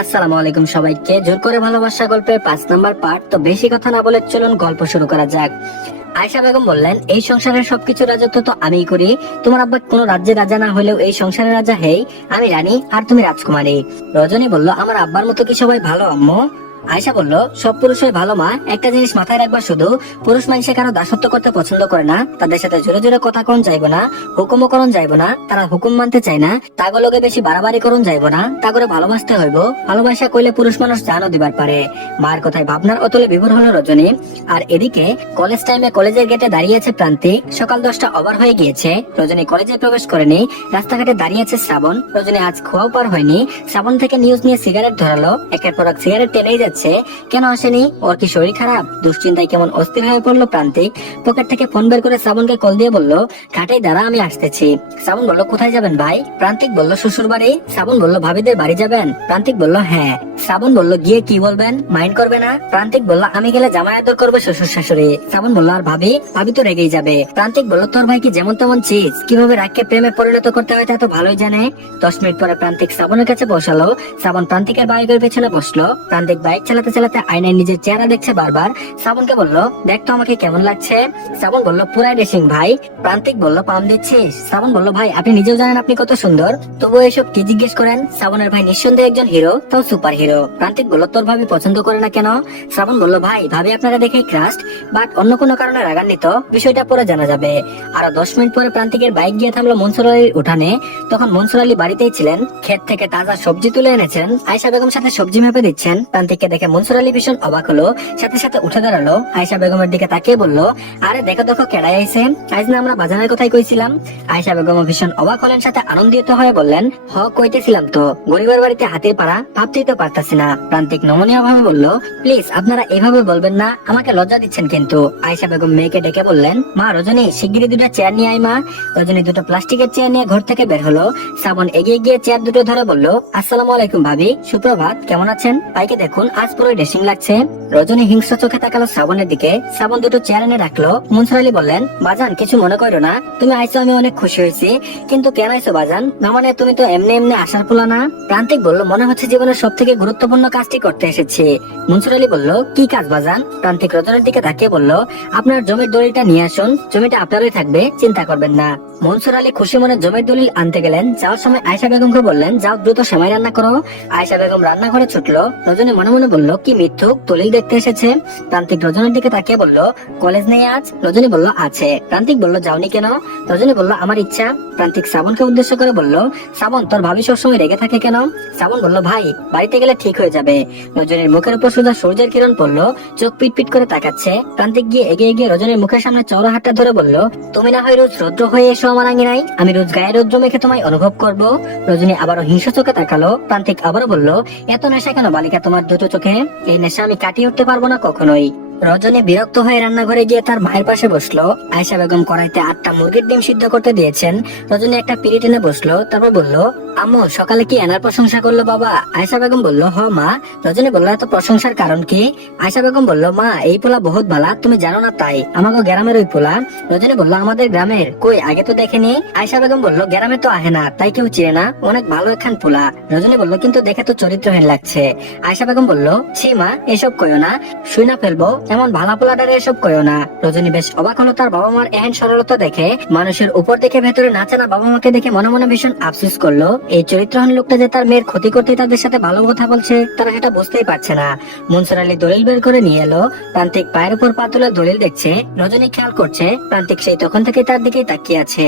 আসসালামু আলাইকুম সবাইকে। জোর করে ভালোবাসা গল্পের 5 নম্বর পার্ট। তো বেশি কথা না বলে চলুন গল্প শুরু করা যাক। আয়েশা বেগম বললেন, এই সংসারের সবকিছু রাজত্ব তো আমিই করি। তোমার আব্বা কোনো রাজ্যের রাজা না হলেও এই সংসারের রাজা হেই, আমি রানী আর তুমি রাজকুমারী। রজনী বলল, আমার আব্বার মতো কি সবাই ভালো আম্মু? আয়েশা বলল, সব পুরুষই ভালো মা, একটা জিনিস মাথায় রাখবা, শুধু পুরুষ মানুষে কারো দাসত্ব করতে পছন্দ করে না, তাদের সাথে জোরে জোরে কথা কোন যাইবো না, হুকুমও করণ যাইবো না, তারা হুকুম মানতে চায় না, তাগুলোকে বেশি বাড়াবাড়ি করণ যাইবো না, তা করে ভালোবাসতে হইব। ভালোবাসা কইলে পুরুষ মানুষ জানও দিবার পারে। মার কথায় ভাবনার অতলে বিভোর হলো রজনী। আর এদিকে কলেজ টাইমে কলেজের গেটে দাঁড়িয়েছে প্রান্তিক। সকাল 10টা ওভার হয়ে গিয়েছে, রজনী কলেজে প্রবেশ করেনি। রাস্তাঘাটে দাঁড়িয়েছে শ্রাবণ। রজনী আজ খোয়াও পার হয়নি। শ্রাবণ থেকে নিউজ নিয়ে সিগারেট ধরালো, একের পর এক সিগারেট টেনেই যাচ্ছে। কেন আসেনি? ওর কি শরীর খারাপ? দুশ্চিন্তায় কেমন অস্থির হয়ে পড়লো প্রান্তিক। পকেট থেকে ফোন বের করে শ্রাবণকে কল দিয়ে বলল, ঘাটেই দাঁড়া, আমি আসতেছি। শ্রাবণ বলল, কোথায় যাবেন ভাই? প্রান্তিক বলল, শ্বশুর বাড়ি। শ্রাবণ বলল, ভাবিদের বাড়ি যাবেন? প্রান্তিক বলল, হ্যাঁ। শ্রাবণ বলল, গিয়ে কি বলবেন? মাইন্ড করবে না? প্রান্তিক বলল, আমি গেলে জামাই আদর করবে শ্বশুর শাশুড়ি। শ্রাবণ বলল, আর ভাবি? ভাবি তো রেগেই যাবে। প্রান্তিক বলল, তোর ভাই কি যেমন তেমন চিজ, কিভাবে রাগকে প্রেমে পরিণত করতে হয় তা তো ভালোই জানে। 10 মিনিট পরে প্রান্তিক শ্রাবণের কাছে বসালো। শ্রাবণ প্রান্তিকের বাইকের পেছনে বসলো। প্রান্তিক বাইক চালাতে চালাতে আয়নায় নিজের চেহারা দেখছে বারবার। শ্রাবণকে বলল, দেখ তো আমাকে কেমন লাগছে। শ্রাবণ বলল, পুরাই রেসিং ভাই। প্রান্তিক বলল, পাম দিচ্ছিস? শ্রাবণ বলল, ভাই আপনি নিজেও জানেন আপনি কত সুন্দর, তবুও এসব কি জিজ্ঞেস করেন? শ্রাবণের ভাই নিঃসন্দেহে একজন হিরো, তাও সুপার হিরো। প্রান্তিক বলল, তোর ভাবি পছন্দ করে না কেন? শ্রাবণ বলল, ভাই ভাবি আপনারা দেখে ক্রাস্ট, বাট অন্য কোনো কারণে রাগান্বিত, বিষয়টা পরে জানা যাবে। আরো 10 মিনিট পরে প্রান্তিকের বাইক গিয়ে থামলো মনসুর আলীর উঠানে। তখন মনসুর আলী বাড়িতেই ছিলেন। ক্ষেত থেকে তাজা সবজি তুলে এনেছেন। আয়েশা বেগম সাথে সবজি মেপে দিচ্ছেন। প্রান্তিককে দেখে মনসুর আলী ভীষণ অবাক হলো, সাথে সাথে উঠে দাঁড়ালো। আয়েশা বেগমের দিকে তাকিয়ে বলল, আরে দেখো দেখো কেডাই আইছে, আজ না আমরা বাজানের কথাই কইছিলাম। আয়েশা বেগম ভীষণ অবাক হলেন, সাথে আনন্দিত হয়ে বললেন, হ কইতেছিলাম তো, গরিবের বাড়িতে হাতির পাড়া, ভাবতেই তো পারতাছি না। প্রান্তিক নমনীয় ভাবে বলল, প্লিজ আপনারা এভাবে বলবেন না, আমাকে লজ্জা দিচ্ছেন কিন্তু। আয়েশা বেগম মেয়েকে ডেকে বললেন, মা রজনী শিগগিরই 2টা চেয়ার নিয়ে আয় মা। রজনী 2টো প্লাস্টিকের চেয়ার নিয়ে ঘর থেকে বের হলো। শ্রাবণ এগিয়ে গিয়ে চেয়ার 2টো ধরে বলল, আসসালামু আলাইকুম ভাবি, সুপ্রভাত, কেমন আছেন? ভাইকে দেখুন আজ পুরো ড্রেসিং লাগছে। রজনী হিংস্র চোখে তাকালো শ্রাবণের দিকে। শ্রাবণ 2টো চেয়ার এনে রাখলো। মনসুর আলী বললেন, বাজান কিছু মনে করো না, তুমি আইসো আমি অনেক খুশি হয়েছি, কিন্তু কেন আইসো বাজান? না মানে তুমি তো এমনি এমনি আসার পোলা না। প্রান্তিক বলল, মনে হচ্ছে জীবনের সব থেকে গুরুত্বপূর্ণ কাজটি করতে এসেছি। মনসুর আলী বলল, কি কাজ বাজান? প্রান্তিক রজনীর দিকে তাকিয়ে বলল, আপনার জমির দলিলটা নিয়ে আসুন, জমিটা আপনারই থাকবে, চিন্তা করবেন না। মনসুর আলী খুশি মনে জমির দলিল আনতে গেলেন। যাওয়ার সময় আয়েশা বেগমকে বললেন, যাও দ্রুত সেমাই রান্না করো। আয়েশা বেগম রান্নাঘরে ছুটলো। রজনী মনে মনে বলল, কি মিথ্যুক, দলিল দেখতে এসেছে। প্রান্তিক রজনীর দিকে তাকিয়ে বলল, কলেজ নেই আজ? রজনী বলল, আছে। প্রান্তিক বলল, যাওনি কেন? রজনী বলল, আমার ইচ্ছা। প্রান্তিক শ্রাবণকে উদ্দেশ্য করে বলল, শ্রাবণ তোর ভাবি সবসময় রেগে থাকে কেন? শ্রাবণ বলল, ভাই বাড়িতে গেলে ঠিক হয়ে যাবে। রজনীর মুখের উপর সোজা সূর্যের কিরণ পড়লো, চোখ পিট পিট করে তাকাচ্ছে। প্রান্তিক গিয়ে এগিয়ে গিয়ে রজনীর মুখের সামনে চওড়া হাতটা ধরে বলল, তুমি না হয় রোজ রৌদ্র হয়ে এসো আমার আঙিনায়, আমি রোজ গায়ে রৌদ্র মেখে তোমায় অনুভব করব। রজনী আবারও হিংস্র চোখে তাকালো। প্রান্তিক আবারও বলল, এত নেশা কেন বালিকা তোমার 2টো চোখে? এই নেশা আমি কাটিয়ে উঠতে পারবো না কখনোই। রজনী বিরক্ত হয়ে রান্নাঘরে গিয়ে তার মায়ের পাশে বসলো। আয়েশা বেগম কড়াইতে 8টা মুরগির ডিম সিদ্ধ করতে দিয়েছেন। রজনী একটা পিড়ি টেনে বসলো, তারপর বলল, আম্মু সকালে কি এনার প্রশংসা করলো বাবা? আয়েশা বেগম বলল, হ মা। রজনী বলল, এত প্রশংসার কারণ কি? আয়েশা বেগম বলল, মা এই পোলা বহুত ভালা, তুমি জানো না তাই, আমাকে গ্রামের ওই পোলা। রজনী বলল, আমাদের গ্রামের? কই আগে তো দেখেনি। আয়েশা বেগম বলল, গ্রামে তো আহে না, তাই কেউ চিনে না, অনেক ভালো একখান পোলা। রজনী বলল, কিন্তু দেখে তো চরিত্রহীন লাগছে। আয়েশা বেগম বলল, ছি মা, এসব কইও না, শুই না ফেলবো, এমন ভালা পোলাটারে এসব কইও না। রজনী বেশ অবাক হলো তার বাবা মার এহেন সরলতা দেখে। মানুষের উপর দেখে ভেতরে নাচে না বাবা মাকে দেখে মনে মনে ভীষণ আফসোস করলো। এই চরিত্রহীন লোকটা যে তার মেয়ের ক্ষতি করতে তাদের সাথে ভালো কথা বলছে, তারা সেটা বুঝতেই পারছে না। মনসুর আলী দলিল বের করে নিয়ে এলো। প্রান্তিক পায়ের উপর পা তুলে দলিল দেখছে। রজনী খেয়াল করছে প্রান্তিক সেই তখন থেকে তার দিকেই তাকিয়ে আছে।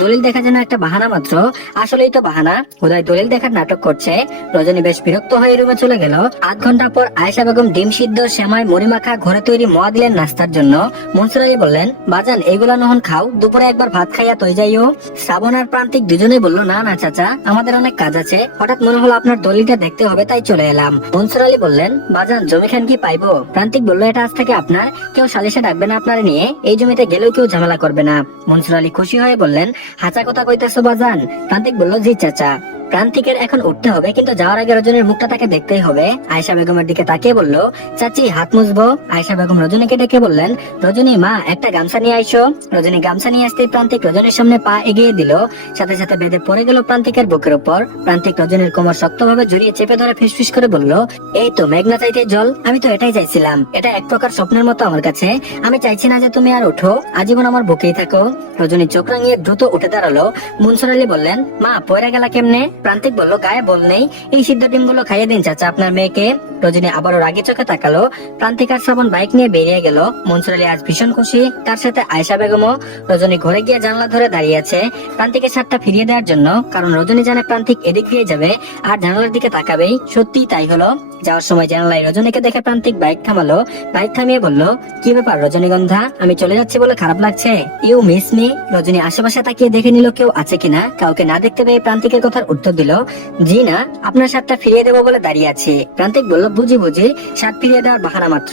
দলিল দেখা যেন একটা বাহানা মাত্র, আসলেই তো বাহানা, উদয় দলিল দেখার নাটক করছে। রজনী বেশ বিরক্ত হয়ে রুমে চলে গেল। 8 ঘন্টা পর আয়েশা বেগম ডিম সিদ্ধ, সেমাই, মুড়ি মাখা, ঘরে তৈরি মোয়া দিলেন নাস্তার জন্য। মনসুর আলী বললেন, বাজান এইগুলা নহন খাও, দুপুরে একবার ভাত খাইয়া তৈ যাইও। শ্রাবণ আর প্রান্তিক দুজনেই বলল, না না চাচা, আমাদের অনেক কাজ আছে, হঠাৎ মনে হলো আপনার দলিলটা দেখতে হবে, তাই চলে এলাম। মনসুর আলী বললেন, বাজান জমি খান কি পাইবো? প্রান্তিক বলল, এটা আজ থেকে আপনার, কেউ সালিশে ডাকবে না আপনার নিয়ে, এই জমিতে গেলেও কেউ ঝামেলা করবে না। মনসুর আলী খুশি হয়ে বললেন, হাঁচা কথা কইতেছো বাজান? প্রান্তিক বলল, জি চাচা। প্রান্তিকের এখন উঠতে হবে, কিন্তু যাওয়ার আগে রজনীর মুখটা তাকে দেখতেই হবে। আয়েশা বেগমের দিকে তাকিয়ে বলল, চাচি হাত মুছবো। আয়েশা বেগম রজনীকে ডেকে বললেন, রজনী মা একটা গামছা নিয়ে আইসো। রজনী গামছা নিয়ে আসতে প্রান্তিক রজনীর সামনে পা এগিয়ে দিল, সাথে সাথে বেঁধে পড়ে গেল প্রান্তিকের বুকের উপর। প্রান্তিক রজনীর কোমর শক্তভাবে জড়িয়ে চেপে ধরে ফিসফিস করে বলল, এই তো মেঘনা চাইতে জল, আমি তো এটাই চাইছিলাম। এটা এক প্রকার স্বপ্নের মতো আমার কাছে। আমি চাইছি না যে তুমি আর ওঠো, আজীবন আমার বুকেই থাকো। রজনী চোখ রাঙিয়ে দ্রুত উঠে দাঁড়ালো। মনসুর আলী বললেন, মা পয়রা গেলা কেমনে? প্রান্তিক বলল, গায়ে বল নেই, এই সিদ্ধ ডিম গুলো খাইয়ে দিন চাচা আপনার মেয়েকে। রজনী আবারও রাগি চোখে তাকালো। প্রান্তিক আর শ্রাবণ বাইক নিয়ে বেরিয়ে গেল। মনসুর আলী আজ ভীষণ খুশি, তার সাথে আয়েশা বেগমও। রজনী ঘরে গিয়ে জানলা ধরে দাঁড়িয়ে আছে প্রান্তিকের শার্টটা ফিরিয়ে দেওয়ার জন্য, কারণ রজনী জানে প্রান্তিক এদিক দিয়ে যাবে আর জানালার দিকে তাকাবেই। সত্যিই তাই হলো। যাওয়ার সময় জানালায় রজনীকে দেখে প্রান্তিক বাইক থামালো। বাইক থামিয়ে বলল, কি ব্যাপার রজনীগন্ধা, আমি চলে যাচ্ছি বলে খারাপ লাগছে? You miss me? রজনী আশেপাশে তাকিয়ে দেখে নিল কেউ আছে কিনা। কাউকে না দেখতে পেয়ে প্রান্তিকের কথার উত্তর দিল, জি না, আপনার শার্টটা ফিরিয়ে দেবো বলে দাঁড়িয়ে আছি। প্রান্তিক বলল, বুঝি বুঝি, শার্ট ফিরিয়ে দেওয়ার বাহানা মাত্র।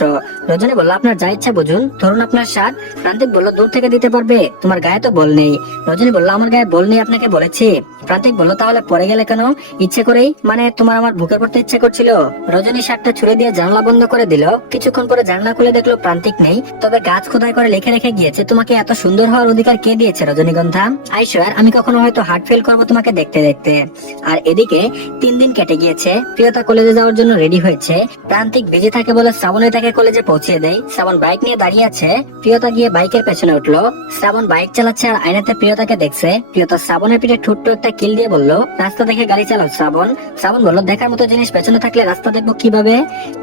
রজনী বলল, আপনার যা ইচ্ছা বুঝুন, ধরুন আপনার শার্ট। প্রান্তিক বলল, দূর থেকে দিতে পারবে? তোমার গায়ে তো বল নেই। রজনী বলল, আমার গায়ে বল নেই আপনাকে বলেছি। প্রান্তিক বলল, তাহলে পরে গেলে কেন? ইচ্ছে করেই, মানে তোমার আমার বুকে পড়তে ইচ্ছে করছিল? রজনী শার্টটা ছুড়ে দিয়ে জানলা বন্ধ করে দিল। কিছুক্ষণ পরে জানলা খুলে দেখলো প্রান্তিক নেই, তবে গাছ খোদাই করে লিখে রেখে গিয়েছে, তোমাকে এত সুন্দর হওয়ার অধিকার কে দিয়েছে রজনীগন্ধা? আইসোয়ার আমি কখনো হয়তো হার্ট ফেল করবো তোমাকে দেখতে দেখতে। আর এদিকে 3 দিন কেটে গিয়েছে। প্রিয়তা কলেজে যাওয়ার জন্য রেডি হয়েছে। প্রান্তিক বেজে থাকে বলে শ্রাবণে তাকে কলেজে পৌঁছে দেয়। শ্রাবণ বাইক নিয়ে দাঁড়িয়ে আছে। প্রিয়তা গিয়ে বাইকের পেছনে উঠলো। শ্রাবণ বাইক চালাচ্ছে আর আয়নাতে প্রিয়তাকে দেখছে। প্রিয়তা শ্রাবণের পিঠে ঠুট্ট একটা কিল দিয়ে বলল, রাস্তা দেখে গাড়ি চালাও শ্রাবণ। শ্রাবণ বলল, দেখার মতো জিনিস পেছনে থাকলে রাস্তা দেখবো কিভাবে?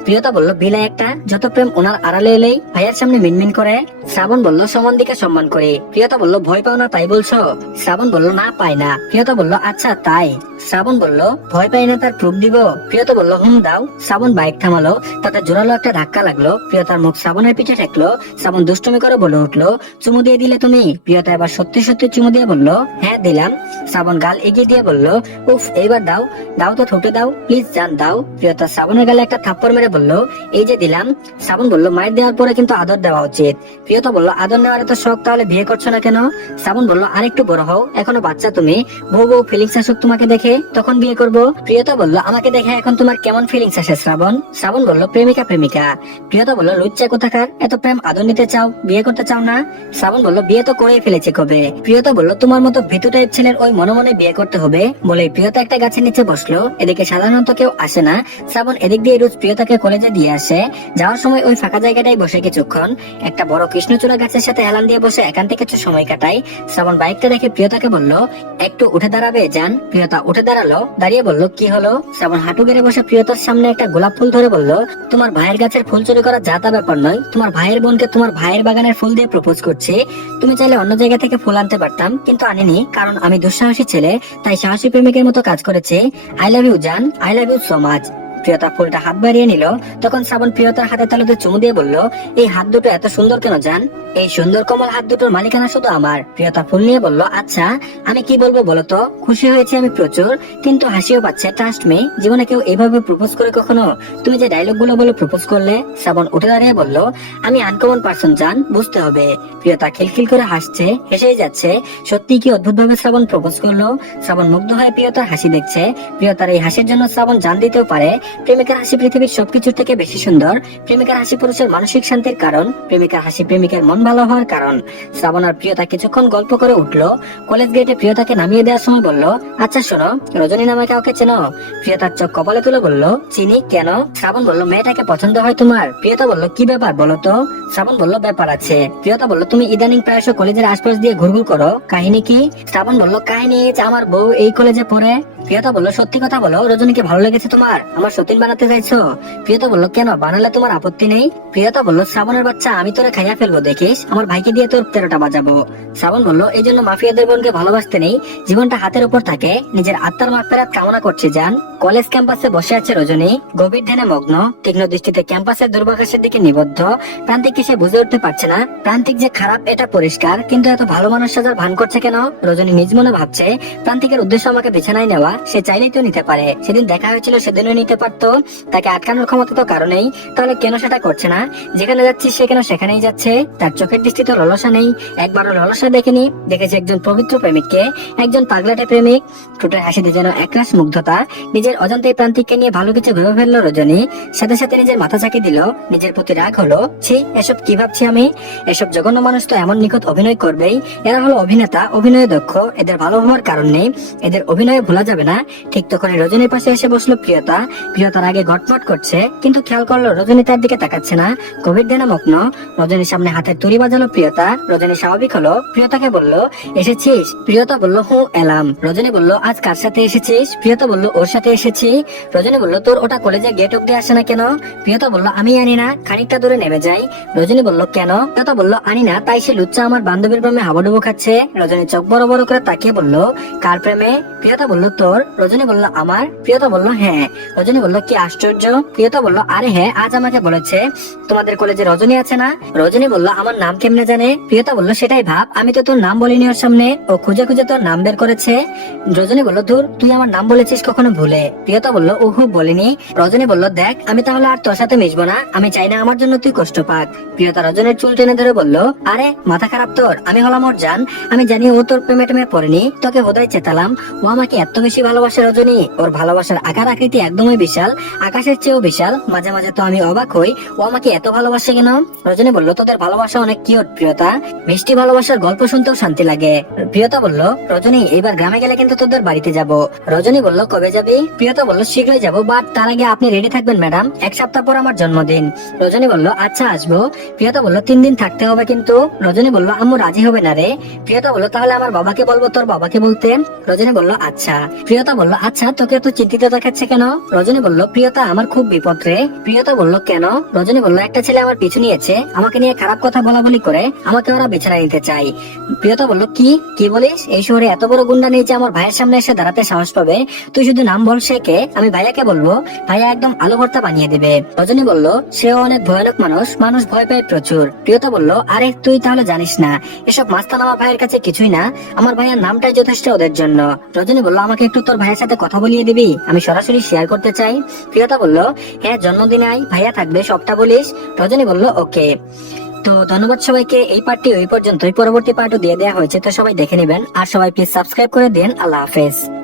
প্রিয়তা বলল, বিলাই একটা, যত প্রেম ওনার আড়ালে এলেই ভাইয়ের সামনে মিনমিন করে। শ্রাবণ বলল, সমান দিকে সম্মান করে। প্রিয়তা বলল, ভয় পাও না তাই বলছো? শ্রাবণ বলল, না পাই না। প্রিয়তা বলল, আচ্ছা তাই? শ্রাবণ বলল, ভয় পাই না তার প্রুফ দিব? প্রিয়তা বলল, দাও। শ্রাবণ বাইক থামালো, তাতে জোরালো একটা ধাক্কা লাগলো। প্রিয়তার মুখ শ্রাবণের পিঠে ঠেকলো। শ্রাবণ দুষ্টুমি করে বলে উঠলো, চুমু দিয়ে দিলে তুমি? প্রিয়তা এবার সত্যি সত্যি চুমু দিয়ে বলল, হ্যাঁ দিলাম। শ্রাবণ গাল এগিয়ে দিয়ে বলল, উফ এইবার দাও, দাও তো ঠোঁটে দাও, প্লিজ জান দাও। প্রিয়তা শ্রাবণের গালে একটা থাপ্পড় মেরে বলল, এই যে দিলাম। শ্রাবণ বলল, মায়ের দেওয়ার পরে কিন্তু আদর দেওয়া উচিত। প্রিয়তা বলল, আদর নেওয়ার এত শখ, তাহলে বিয়ে করছো না কেন? শ্রাবণ বলল, আরেকটু বড় হও, এখনো বাচ্চা তুমি, বউ বউ ফিলিংস আসুক তোমাকে দেখে, তখন বিয়ে করবো। প্রিয়তা বলল, আমাকে দেখে এখন তোমার কেমন ফিলিংস আসে শ্রাবণ? শ্রাবণ বলল, প্রেমিকা প্রেমিকা। প্রিয়তা বলল, লুচ্চা কোথাকার, এত প্রেম আদর নিতে চাও, বিয়ে করতে চাও না? শ্রাবণ বলল, বিয়ে তো করেই ফেলেছে কবে। প্রিয়তা বলল, তোমার মতো ভীতু টাইপ ছেলের ওই মনে মনে বিয়ে করতে হবে বলে প্রিয়তা একটা গাছের নিচে বসলো। এদিকে সাধারণত কেউ আসে না। শ্রাবণ এদিক দিয়ে রোজ প্রিয়তাকে কলেজে দিয়ে আসে। যাওয়ার সময় ওই ফাঁকা জায়গাটাই বসে কিছুক্ষণ একটা বড় কৃষ্ণচূড়া গাছের সাথে হেলান দিয়ে বসে একান্তে কিছু সময় কাটায়। শ্রাবণ বাইকটা দেখে প্রিয়তাকে বলল, একটু উঠে দাঁড়াবে যান? প্রিয়তা উঠে দাঁড়ালো, দাঁড়িয়ে বলল, কি হলো? শ্রাবণ হাঁটু গেড়ে বসে প্রিয়তার সামনে একটা গোলাপ ফুল ধরে বলল, তোমার ভাইয়ের গাছের ফুল চুরি করা যা তা ব্যাপার নয়। তোমার ভাইয়ের বোনকে তোমার ভাইয়ের বাগানের ফুল দিয়ে প্রপোজ করছে। তুমি চাইলে অন্য জায়গা থেকে ফুল আনতে পারতাম, কিন্তু আনিনি, কারণ আমি দুঃসাহসী ছেলে, তাই সাহসী প্রেমিকের মতো কাজ করেছে। আই লাভ ইউ জান, I love you so much. Priyota ফুলটা হাত বাড়িয়ে নিল। তখন শ্রাবণ প্রিয়তার হাতে তালুতে চুমু দিয়ে বলল, এই হাত দুটো এত সুন্দর কেন জান? এই সুন্দর কোমল হাত দুটোর মালিকানা শুধু আমার। প্রিয়তা ফুল নিয়ে বলল, আচ্ছা আমি কি বলবো বলো তো? খুশি হয়েছে আমি প্রচুর, কিন্তু হাসিও পাচ্ছে। ট্রাস্ট মি, জীবনে কেউ এভাবে প্রপোজ করে কখনো? তুমি যে ডায়লগ গুলো বলে প্রপোজ করলে। শ্রাবণ উঠে দাঁড়িয়ে বলল, আমি আনকমন পার্সন জান, বুঝতে হবে। প্রিয়তা খিলখিল করে হাসছে, হেসেই যাচ্ছে। সত্যি কি অদ্ভুত ভাবে শ্রাবণ প্রপোজ করলো। শ্রাবণ মুগ্ধ হয়ে প্রিয়তার হাসি দেখছে। প্রিয়তার এই হাসির জন্য শ্রাবণ জান দিতেও পারে। প্রেমিকার হাসি পৃথিবীর সবকিছুর থেকে বেশি সুন্দর। প্রেমিকার হাসি পুরুষের মানসিক শান্তির কারণ। প্রেমিকার হাসি প্রেমিকের মন ভালো হওয়ার কারণ। শ্রাবণ আর প্রিয়তা কিছুক্ষণ গল্প করে উঠলো। কলেজ গেটে প্রিয়তাকে নামিয়ে দেওয়ার সময় বলল, আচ্ছা শোনো, রজনী নামে কাউকে চেনো? প্রিয়তার চোখ কপালে তুলে বলল, চিনি, কেন? শ্রাবণ বলল, মেয়েটাকে পছন্দ হয় তোমার? প্রিয়তা বলল, কি ব্যাপার বলো তো? শ্রাবণ বলল, ব্যাপার আছে। প্রিয়তা বলল, তুমি ইদানিং প্রায়শ কলেজের আশপাশ দিয়ে ঘুরঘুর করো, কাহিনী কি? শ্রাবণ বলল, কাহিনী আমার বউ এই কলেজে পড়ে। প্রিয়তা বলল, সত্যি কথা বলো, রজনীকে ভালো লেগেছে তোমার? আমার সতীন বানাতে চাইছো? প্রিয়তা বলল, কেন, বানালে তোমার আপত্তি নেই? প্রিয়তা বলল, শ্রাবণের বাচ্চা, আমি তোরে খাইয়া ফেলবো দেখিস, আমার ভাইকে দিয়ে তোর 13টা বাজাবো। শ্রাবণ বলল, এই জন্য মাফিয়াদের বোনকে ভালোবাসতে নেই, জীবনটা হাতের উপর থাকে, নিজের আত্মার মাগফিরাত কামনা করছে জান। কলেজ ক্যাম্পাসে বসে আছে রজনী, গভীর ধ্যানে মগ্ন, তীক্ষ্ণ দৃষ্টিতে ক্যাম্পাসের দুর্বাকাশের দিকে নিবদ্ধ। প্রান্তিককে সে বুঝে উঠতে পারছে না। প্রান্তিক যে খারাপ এটা পরিষ্কার, কিন্তু এত ভালো মানুষ সাজার ভান করছে কেন? রজনী নিজ মনে ভাবছে, প্রান্তিকের উদ্দেশ্য আমাকে বিছানায় নেওয়া, সে চাইলেই তো নিতে পারে। সেদিন দেখা হয়েছিল, সেদিনও নিতে পারতো। তাকে আটকানোর ক্ষমতা তো কারণেই, তাহলে কেন সেটা করছে না? যেখানে যাচ্ছে সে কেন সেখানেই যাচ্ছে? তার চোখের দৃষ্টি তো ললসা নেই, একবারও ললসা দেখেনি। দেখেছে একজন পবিত্র প্রেমিককে, একজন পাগলাটে প্রেমিক। ঠোঁটের হাসিতে যেন একরাশ মুগ্ধতা। নিজের অজান্তেই প্রান্তিককে নিয়ে ভালো কিছু ভেবে ফেললো রজনী। সাথে সাথে নিজের মাথা চাকি দিল, নিজের প্রতি রাগ হলো। ছি, এসব কি ভাবছি আমি? এসব জঘন্য মানুষ তো এমন নিখুঁত অভিনয় করবেই। এরা হলো অভিনেতা, অভিনয়ে দক্ষ। এদের ভালো হওয়ার কারণ নেই, এদের অভিনয়ে ভোলা যাবে না। ঠিক তখন রজনীর পাশে এসে বসলো প্রিয়তা। প্রিয়তার আগে ঘটমট করছে, কিন্তু খেয়াল করলো রজনী তার দিকে তাকাচ্ছে না, গভীর ধ্যানে মগ্ন। রজনীর সামনে হাতে তুড়ি বাজালো প্রিয়তা। রজনী স্বাভাবিক হলো, প্রিয়তাকে বলল, এসেছিস? প্রিয়তা বলল, হুঁ এলাম। রজনী বলল, আজ কার সাথে এসেছিস? প্রিয়তা বলল, ওর সাথে এসেছি। রজনী বলল, তোর ওটা কলেজে গেট অব্দি আসে না কেন? প্রিয়তা বলল, আমি আনি না, খানিকটা দূরে নেমে যাই। রজনী বলল, কেন? প্রিয়তা বলল, আনি না, তাই সে লুচ্চা আমার বান্ধবীর প্রেমে হাবুডুবু খাচ্ছে। রজনী চোখ বড় বড় করে তাকিয়ে বলল, কার প্রেমে? প্রিয়তা বলল, তোর। রজনী বলল, আমার? প্রিয়তা বলল, হ্যাঁ। রজনী বলল, কি আশ্চর্য। প্রিয়তা বলল, আরে হ্যাঁ, আজ আমাকে বলেছে তোমাদের কলেজে রজনী আছে না। রজনী বলল, আমার নাম কেমনে জানে? প্রিয়তা বলল, সেটাই ভাব, আমি তো তোর নাম বলিনি ওর সামনে, ও খুঁজে খুঁজে তোর নাম বের করেছে। রজনী বলল, ধুর, তুই আমার নাম বলেছিস কখনো ভুলে? প্রিয়তা বলল, ওহো বলিনি। রজনী বলল, দেখ, আমি তাহলে আর তোর সাথে মিশবো না, আমি চাই না আমার জন্য তুই কষ্ট পাক। প্রিয়তা রজনীর চুল টেনে ধরে বলল, আরে মাথা খারাপ তোর? আমি হলাম ওর জান, আমি জানি ও তোর প্রেমে টেমে পড়েনি, তোকে বোধহয় চেতালাম। ও আমাকে এত বেশি ভালোবাসে রজনী, ওর ভালোবাসার আকার আকৃতি একদমই বিশাল, আকাশের চেয়েও বিশাল। মাঝে মাঝে তো আমি অবাক হই, ও আমাকে এত ভালোবাসে কেন? রজনী বলল, তোদের ভালোবাসা অনেক কিউট প্রিয়তা, মিষ্টি ভালোবাসার গল্প শুনতেও শান্তি লাগে। প্রিয়তা বলল, রজনী, এইবার গ্রামে গেলে কিন্তু তোদের বাড়িতে যাব। রজনী বলল, কবে যাবি? প্রিয়তা বলল, শীঘ্রই যাব, বাট তার আগে আপনি রেডি থাকবেন ম্যাডাম, 1 সপ্তাহ পর আমার জন্মদিন। রজনী বলল, আচ্ছা আসবো। প্রিয়তা বলল, 3 দিন থাকতে হবে কিন্তু। রজনী বলল, আম্মু রাজি হবে না রে। প্রিয়তা বলল, তাহলে আমার বাবাকে বলবো তোর বাবাকে বলতে। রজনী বলল, আচ্ছা। প্রিয়তা বলল, আচ্ছা, তোকে এত চিন্তিত দেখাচ্ছে কেন? রজনী বলল, প্রিয়তা, আমার খুব বিপদ রে। প্রিয়তা বলল, কেন? রজনী বলল, একটা ছেলে আমার পিছু নিয়েছে, আমাকে নিয়ে খারাপ কথা বলা বলি করে, আমাকে ওরা বিছানায় নিতে চাই। প্রিয়তা বলল, কি কি বলিস? এই শহরে এত বড় গুন্ডা নেই যে আমার ভাইয়ের সামনে এসে দাঁড়াতে সাহস পাবে? তুই শুধু নাম বল, সে কে? আমি ভাইয়াকে বলবো, ভাইয়া একদম আলু ভর্তা বানিয়ে দিবে। রজনী বলল, সেও অনেক ভয়ানক মানুষ, মানুষ ভয় পায় প্রচুর। প্রিয়তা বলল, আরে তুই তাহলে জানিস না, এসব মাস্তান আমার ভাইয়ের কাছে কিছুই না, আমার ভাইয়ের নামটাই যথেষ্ট ওদের জন্য। রজনী বলল, আমাকে একটু তোর ভাইয়ের সাথে কথা বলিয়ে দিবি, আমি সরাসরি শেয়ার করতে চাই। প্রিয়তা বলল, হ্যাঁ, জন্মদিনে আই, ভাইয়া থাকবে, সবটা বলিস। রজনী বলল, ওকে। তো ধন্যবাদ সবাইকে। এই পার্টটি ওই পর্যন্তই, পরবর্তী পার্টও দিয়ে দেওয়া হয়েছে, তো সবাই দেখে নেবেন। আর সবাই প্লিজ সাবস্ক্রাইব করে দিন। আল্লাহ হাফেজ।